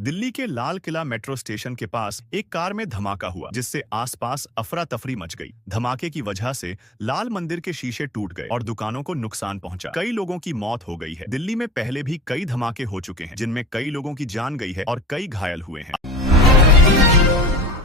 दिल्ली के Lal Qila metro station के पास एक कार में धमाका हुआ जिससे आसपास अफरा तफरी मच गई। धमाके की वजह से लाल मंदिर के शीशे टूट गए और दुकानों को नुकसान पहुंचा। कई लोगों की मौत हो गई है। दिल्ली में पहले भी कई धमाके हो चुके हैं जिनमें कई लोगों की जान गई है और कई घायल हुए हैं।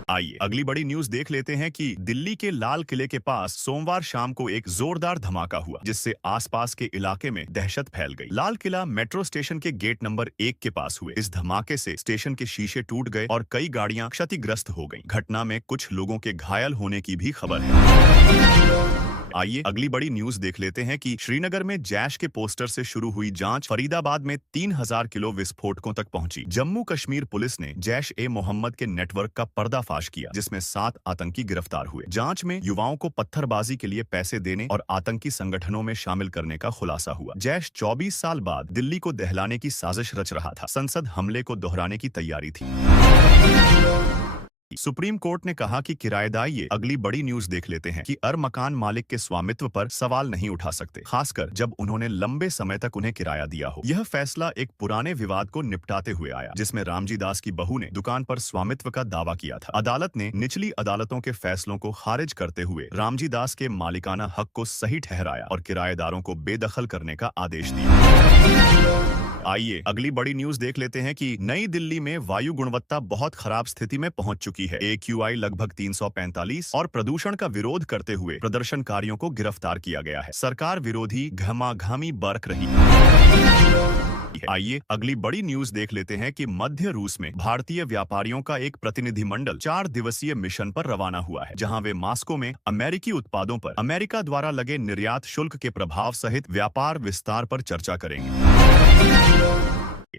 आइए अगली बड़ी न्यूज देख लेते हैं कि दिल्ली के लाल किले के पास सोमवार शाम को एक जोरदार धमाका हुआ जिससे आसपास के इलाके में दहशत फैल गई। लाल किला मेट्रो स्टेशन के गेट नंबर 1 के पास हुए इस धमाके से स्टेशन के शीशे टूट गए और कई गाड़ियां क्षतिग्रस्त हो गईं। घटना में कुछ लोगों के घायल होने की भी खबर है। आइए अगली बड़ी न्यूज देख लेते हैं कि श्रीनगर में जैश के पोस्टर से शुरू हुई जांच फरीदाबाद में 3000 किलो विस्फोटकों तक पहुंची। जम्मू कश्मीर पुलिस ने जैश ए मोहम्मद के नेटवर्क का पर्दाफाश किया जिसमें 7 आतंकी गिरफ्तार हुए। जांच में युवाओं को पत्थरबाजी के लिए पैसे देने और आतंकी संगठनों में शामिल करने का खुलासा हुआ। जैश 24 साल बाद दिल्ली को दहलाने की साजिश रच रहा था। संसद हमले को दोहराने की तैयारी थी। सुप्रीम कोर्ट ने कहा कि किराएदार ये अगली बड़ी न्यूज देख लेते हैं कि मकान मालिक के स्वामित्व पर सवाल नहीं उठा सकते, खासकर जब उन्होंने लंबे समय तक उन्हें किराया दिया हो। यह फैसला एक पुराने विवाद को निपटाते हुए आया जिसमें रामजी दास की बहू ने दुकान पर स्वामित्व का दावा किया था। अदालत ने निचली अदालतों के फैसलों को खारिज करते हुए रामजी दास के मालिकाना हक को सही ठहराया और किराएदारों को बेदखल करने का आदेश दिया। आइए अगली बड़ी न्यूज देख लेते हैं कि नई दिल्ली में वायु गुणवत्ता बहुत खराब स्थिति में पहुंच चुकी है। AQI लगभग 345 और प्रदूषण का विरोध करते हुए प्रदर्शनकारियों को गिरफ्तार किया गया है। सरकार विरोधी घमाघामी बरक रही है। आइए अगली बड़ी न्यूज देख लेते हैं कि मध्य रूस में भारतीय व्यापारियों का एक प्रतिनिधिमंडल 4 दिवसीय मिशन पर रवाना हुआ है, जहां वे मॉस्को में अमेरिकी उत्पादों पर अमेरिका द्वारा लगे निर्यात शुल्क के प्रभाव सहित व्यापार विस्तार पर चर्चा करेंगे।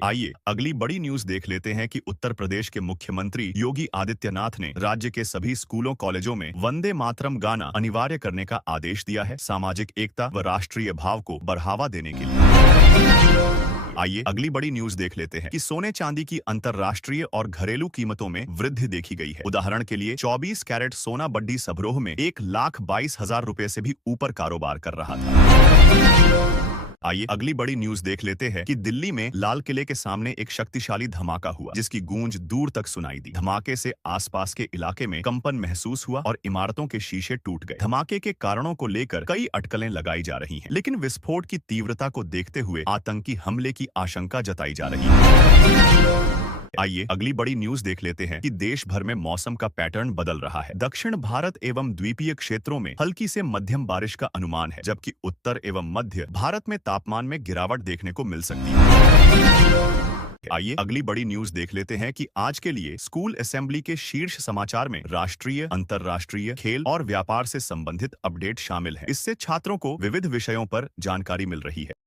आइए अगली बड़ी न्यूज देख लेते हैं कि उत्तर प्रदेश के मुख्यमंत्री योगी आदित्यनाथ ने राज्य के सभी स्कूलों कॉलेजों में वंदे मातरम गाना अनिवार्य करने का आदेश दिया है, सामाजिक एकता व राष्ट्रीय भाव को बढ़ावा देने के लिए। आइए अगली बड़ी न्यूज देख लेते हैं कि सोने चांदी की अंतर्राष्ट्रीय और घरेलू कीमतों में वृद्धि देखी गई है। उदाहरण के लिए 24 कैरेट सोना बड्डी सबरोह में 1,22,000 रुपए से भी ऊपर कारोबार कर रहा था। आइए अगली बड़ी न्यूज देख लेते हैं कि दिल्ली में लाल किले के सामने एक शक्तिशाली धमाका हुआ जिसकी गूंज दूर तक सुनाई दी। धमाके से आसपास के इलाके में कंपन महसूस हुआ और इमारतों के शीशे टूट गए। धमाके के कारणों को लेकर कई अटकलें लगाई जा रही हैं, लेकिन विस्फोट की तीव्रता को देखते हुए आतंकी हमले की आशंका जताई जा रही है। आइए अगली बड़ी न्यूज देख लेते हैं कि देश भर में मौसम का पैटर्न बदल रहा है। दक्षिण भारत एवं द्वीपीय क्षेत्रों में हल्की से मध्यम बारिश का अनुमान है, जबकि उत्तर एवं मध्य भारत में तापमान में गिरावट देखने को मिल सकती है। आइए अगली बड़ी न्यूज देख लेते हैं कि आज के लिए स्कूल असेंबली के शीर्ष समाचार में राष्ट्रीय, अंतर्राष्ट्रीय, खेल और व्यापार से संबंधित अपडेट शामिल है। इससे छात्रों को विविध विषयों पर जानकारी मिल रही है।